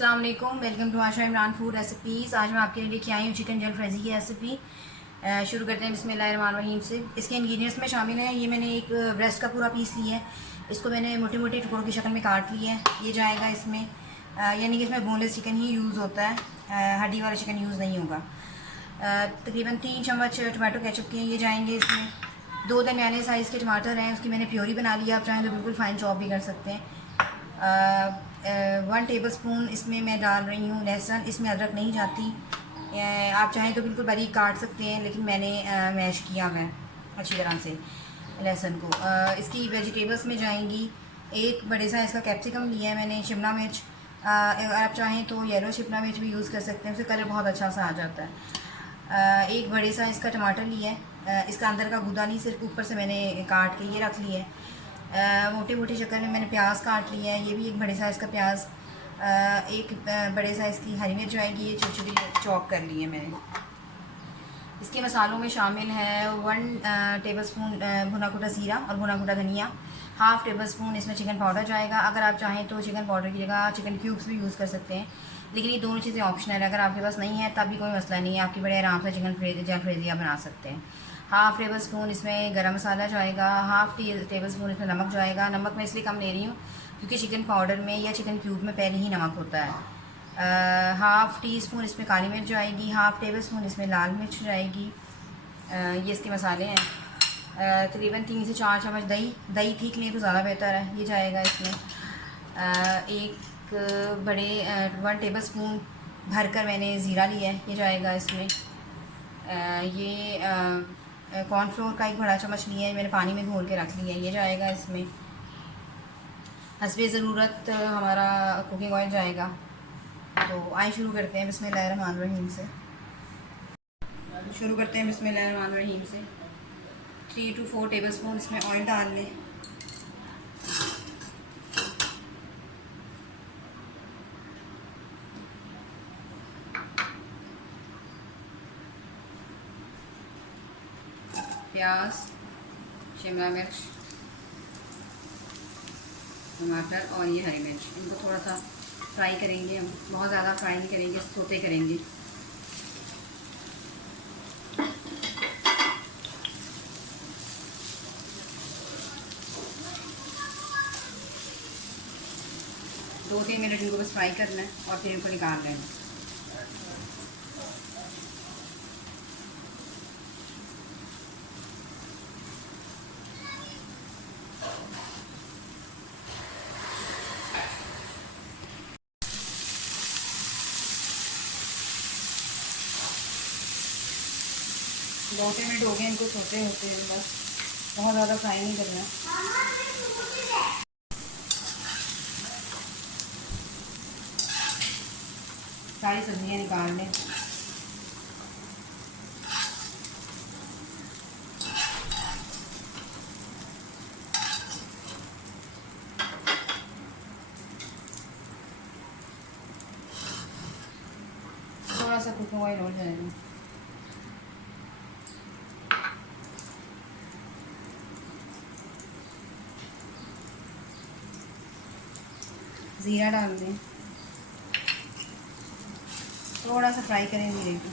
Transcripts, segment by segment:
अस्सलाम वालेकुम, welcome to Asha Imran food recipes. आज मैं आपके लिए लेके आई हूँ चिकन जल फ्रेज़ी की रेसिपी। शुरू करते हैं बिस्मिल्लाहिर्रहमानिर्रहीम से। इसके इंग्रेडिएंट्स में शामिल हैं, ये मैंने एक ब्रेस्ट का पूरा पीस लिया है, इसको मैंने मोटे मोटे टुकड़ों की शक्ल में काट लिया है। ये जाएगा इसमें, यानी कि इसमें बोनलेस चिकन ही यूज़ होता है, हड्डी वाला चिकन यूज़ नहीं होगा। तकरीबन 3 चम्मच टमाटो केचप के ये जाएंगे इसमें। 2 दरमियाने साइज़ के टमाटर हैं, उसकी मैंने प्योरी बना लिया। आप चाहें तो बिल्कुल फ़ाइन चॉप भी कर सकते हैं। 1 टेबल स्पून इसमें मैं डाल रही हूँ लहसुन। इसमें अदरक नहीं जाती, आप चाहें तो बिल्कुल बारीक काट सकते हैं, लेकिन मैंने मैश किया हुआ है अच्छी तरह से लहसुन को। इसकी वेजिटेबल्स में जाएंगी, एक बड़े साइज़ का कैप्सिकम लिया है मैंने, शिमला मिर्च, आप चाहें तो येलो शिमला मिर्च भी यूज़ कर सकते हैं, उससे कलर बहुत अच्छा सा आ जाता है। एक बड़े साइज़ का टमाटर लिया है, इसका अंदर का गूदा नहीं, सिर्फ ऊपर से मैंने काट के ये रख लिया है। मोटी मोटी शक्ल में मैंने प्याज काट लिया है, ये भी एक बड़े साइज़ का प्याज। एक बड़े साइज़ की हरी मिर्च आएगी, ये छोटी छोटी चॉप कर ली है मैंने। इसके मसालों में शामिल है 1 टेबल स्पून भुना कुटा ज़ीरा और भुना कुटा धनिया। 1/2 टेबल स्पून इसमें चिकन पाउडर जाएगा। अगर आप चाहें तो चिकन पाउडर की जगह चिकन क्यूब्स भी यूज़ कर सकते हैं, लेकिन ये दोनों चीज़ें ऑप्शनल है। अगर आपके पास नहीं है तब भी कोई मसला नहीं है, आपकी बड़े आराम से चिकन जल फ्रेज़ी बना सकते हैं। 1/2 टेबल स्पून इसमें गरम मसाला जाएगा। 1/2 टेबल स्पून इसमें नमक जाएगा। नमक मैं इसलिए कम ले रही हूँ क्योंकि चिकन पाउडर में या चिकन क्यूब में पहले ही नमक होता है। 1/2 टीस्पून इसमें काली मिर्च जाएगी। 1/2 टेबल स्पून इसमें लाल मिर्च जाएगी। ये इसके मसाले हैं। तकरीबन 3 से 4 चम्मच दही ठीक लें तो ज़्यादा बेहतर है, ये जाएगा इसमें। एक बड़े 1 टेबल स्पून भरकर मैंने ज़ीरा लिया है, ये जाएगा इसमें। ये कॉर्नफ्लोर का 1 बड़ा चम्मच लिया है, मैंने पानी में घोल के रख लिया है, ये जाएगा इसमें। हस्बे ज़रूरत हमारा कुकिंग ऑयल जाएगा। तो आइए शुरू करते हैं बिस्मिल्लाहिर्रहमानिर्रहीम से। 3 to 4 टेबल स्पून इसमें ऑयल डाल लें। प्याज, शिमला मिर्च, टमाटर और ये हरी मिर्च, इनको थोड़ा सा फ्राई करेंगे हम, बहुत ज़्यादा फ्राई नहीं करेंगे, सोते करेंगे। दो 3 मिनट इनको बस फ्राई करना है और फिर इनको निकाल लेना है। दो 3 मिनट हो गए इनको सोते होते हैं, बस बहुत ज़्यादा फ्राई नहीं करना। सारी सब्जियां निकाल लें। थोड़ा सा कुकिंग ऑयल हो जाएगा। ज़ीरा डाल दें, थोड़ा सा फ्राई करें ज़ीरे को।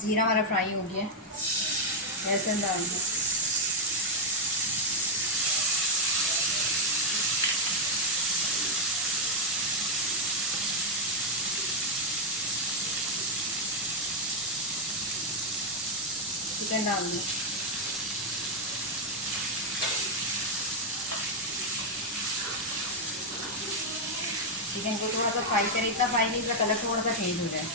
ज़ीरा हमारा फ्राई हो गया, लहसुन डाल दें। चिकन डाल दें। चिकन को थोड़ा सा फ्राई करें, इतना फ्राई नहीं, इसका कलर थोड़ा सा चेंज हो जाए।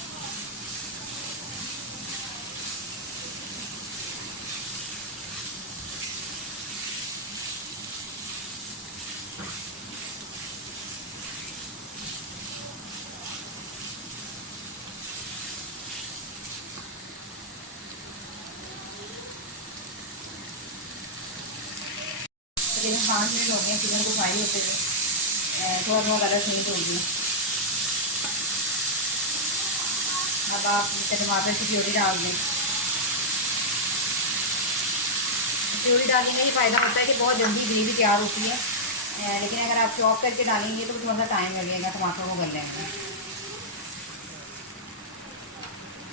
तकरीबन 5 मिनट हो गए चिकन को फ्राई होते थे, थोड़ा थोड़ा कलर चेंज हो गया। अब आप टमाटर की प्योरी डाल दें। प्योरी डालने का ये फ़ायदा होता है कि बहुत जल्दी ग्रेवी तैयार होती है, लेकिन अगर आप चॉप करके डालेंगे तो थोड़ा सा टाइम लगेगा टमाटर को गलने में।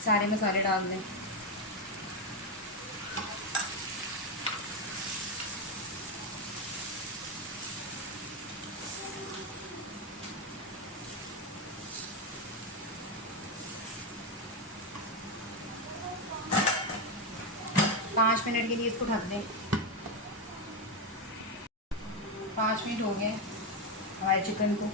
सारे मसाले डाल दें। पाँच मिनट के लिए इसको ढक दें। 5 मिनट हो गए हमारे चिकन को।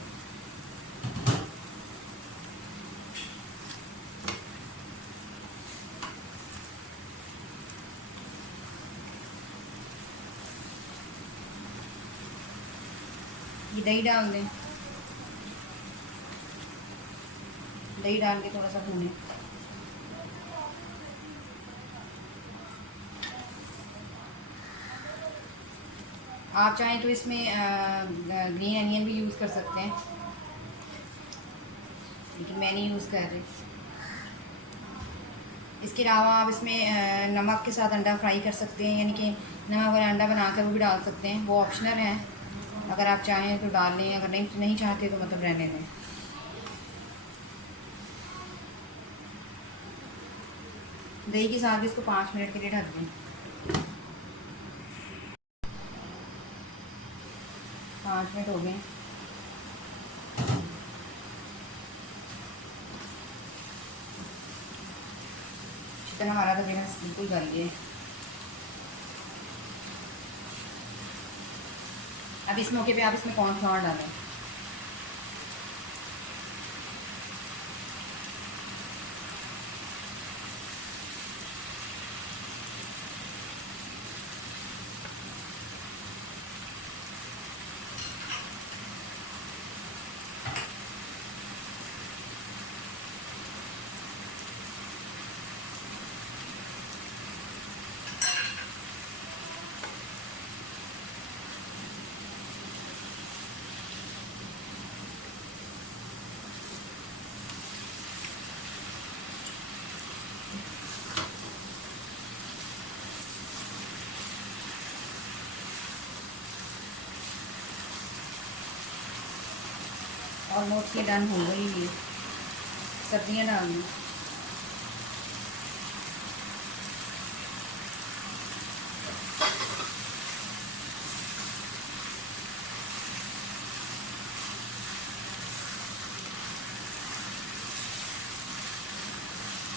ये दही डाल दें। दही डाल के थोड़ा सा भूनें। आप चाहें तो इसमें ग्रीन अनियन भी यूज़ कर सकते हैं, लेकिन मैं नहीं यूज़ कर रही। इसके अलावा आप इसमें नमक के साथ अंडा फ्राई कर सकते हैं, यानी कि नमक वाला अंडा बनाकर वो भी डाल सकते हैं। वो ऑप्शनल है, अगर आप चाहें तो डाल लें, अगर नहीं चाहते तो मतलब रहने दें। दही के साथ भी इसको 5 मिनट के लिए ढक दें। 5 मिनट हो गए। चिकन हमारा तो बिल्कुल गल गया। अब इस मौके पे आप इसमें कॉर्नफ्लावर डालें। ऑलमोस्ट ये डन हो गई है। सब्जियाँ डाल दी।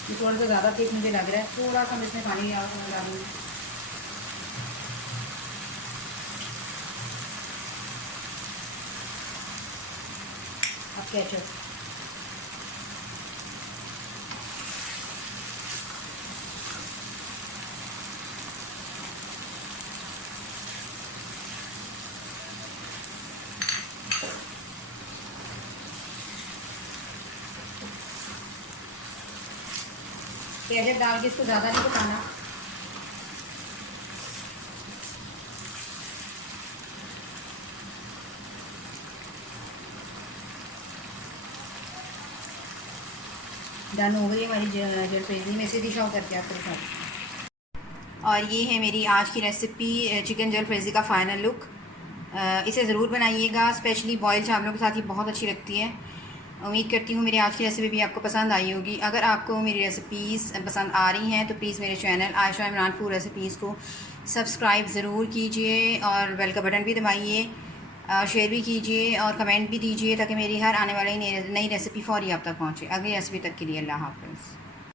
ये थोड़ा सा ज़्यादा तेज मुझे लग रहा है, थोड़ा सा मैं इसमें पानी डालूँगी। अब केचप। केचप डाल के इसको ज़्यादा नहीं पकाना। डन हो गई हमारी जलपेजी में से डिश आउट करके आपको दिखाती। और ये है मेरी आज की रेसिपी चिकन जलपेजी का फ़ाइनल लुक। इसे ज़रूर बनाइएगा, स्पेशली बॉयल चावलों के साथ ये बहुत अच्छी लगती है। उम्मीद करती हूँ मेरी आज की रेसिपी भी आपको पसंद आई होगी। अगर आपको मेरी रेसिपीज़ पसंद आ रही हैं तो प्लीज़ मेरे channel Ayesha Imran food recipes को सब्सक्राइब ज़रूर कीजिए और बेल का बटन भी दबाइए, शेयर भी कीजिए और कमेंट भी दीजिए, ताकि मेरी हर आने वाली नई रेसिपी फ़ौरी आप तक पहुँचे। अगली रेसिपी तक के लिए अल्लाह हाफ़िज़।